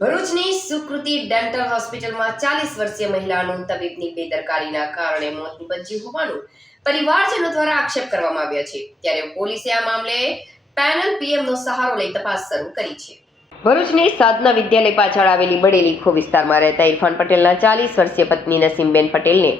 ભરૂચની સુકૃતિ ડેન્ટલ હોસ્પિટલમાં ચાલીસ વર્ષીય મહિલાનું તબીબની બેદરકારીના કારણે મોત નીપજ્યું હોવાનું પરિવારજનો દ્વારા આક્ષેપ કરવામાં આવ્યા છે. ત્યારે પોલીસે આ મામલે પેનલ પીએમનો સહારો લઈ તપાસ શરૂ કરી છે. ભરૂચની સાધના વિદ્યાલય પાછળ આવેલી બડેલી ખો વિસ્તારમાં રહેતા ઇરફાન પટેલના ચાલીસ વર્ષીય પત્ની નસીમબેન પટેલને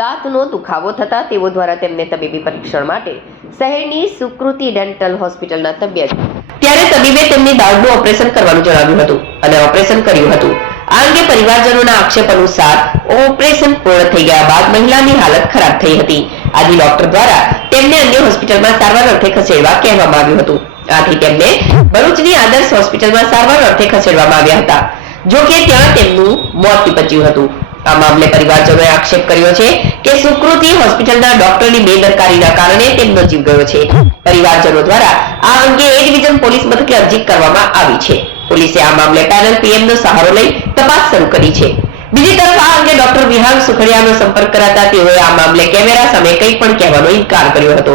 દાંતનો દુખાવો થતા તેઓ દ્વારા તેમને તબીબી પરીક્ષણ માટે શહેરની સુકૃતિ ડેન્ટલ હોસ્પિટલના તબિયત ત્યારે તબીબે તેમને દાઢનું ઓપરેશન કરવાનું જણાવ્યું હતું અને ઓપરેશન કર્યું હતું. આ અંગે પરિવારજનોના આક્ષેપ અનુસાર ઓપરેશન પૂર્ણ થઈ ગયા બાદ મહિલાની હાલત ખરાબ થઈ હતી. આથી ડોક્ટર દ્વારા તેમને અન્ય હોસ્પિટલમાં સારવાર અર્થે ખસેડવા કહેવામાં આવ્યું હતું. આથી તેમને ભરૂચની આદર્શ હોસ્પિટલમાં સારવાર અર્થે ખસેડવામાં આવ્યા હતા. જો કે ત્યાં તેમનું મોત નીપજ્યું હતું. આ મામલે પરિવારજનોએ આક્ષેપ કર્યો છે કે સુકૃતિ હોસ્પિટલના ડોક્ટરની બેદરકારીના કારણે તેમનો જીવ ગયો છે. પરિવારજનો દ્વારા આ અંગે એ ડિવિઝન પોલીસ મથકે અરજી કરવામાં આવી છે. પોલીસે આ મામલે પેનલ પીએમનો સહારો લઈ તપાસ શરૂ કરી છે. બીજી તરફ આ અંગે ડોક્ટર વિહાન સુખડિયાનો સંપર્ક કરાતા તેઓએ આ મામલે કેમેરા સામે કંઈ પણ કહેવાનો ઇનકાર કર્યો હતો.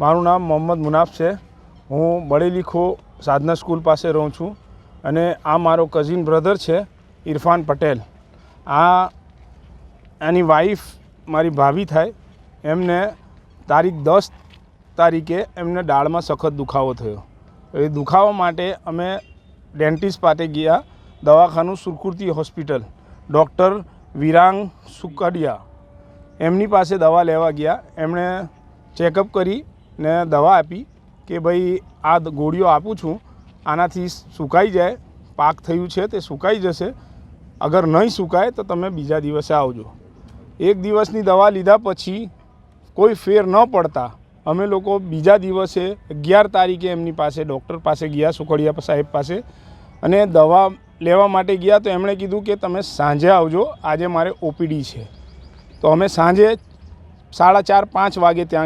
મારું નામ મોહમ્મદ મુનાફ છે. હું બળેલીખો સાધના સ્કૂલ પાસે રહું છું અને આ મારો કઝિન બ્રધર છે, ઇરફાન પટેલ. આ એની વાઈફ મારી ભાભી થાય, એમને તારીખ દસ તારીખે એમને દાળમાં સખત દુખાવો થયો. એ દુખાવા માટે અમે ડેન્ટિસ્ટ પાસે ગયા, દવાખાનું સુરકુર્તી હોસ્પિટલ ડૉક્ટર વિરાંગ સુકડિયા, એમની પાસે દવા લેવા ગયા. એમણે ચેકઅપ કરી ને દવા આપી કે ભાઈ આ ગોળીઓ આપું છું, આનાથી સુકાઈ જાય, પાક થયું છે તે સુકાઈ જશે અગર નહીં સુકાય તો તમે બીજા દિવસે આવજો. એક દિવસની દવા લીધા પછી કોઈ ફેર ન પડતા અમે લોકો બીજા દિવસે અગિયાર તારીખે એમની પાસે ડૉક્ટર પાસે ગયા, સુખડિયા સાહેબ પાસે. અને દવા લેવા માટે ગયા તો એમણે કીધું કે તમે સાંજે આવજો, આજે મારે ઓપીડી છે. તો અમે સાંજે સાડા ચાર, પાંચ વાગે ત્યાં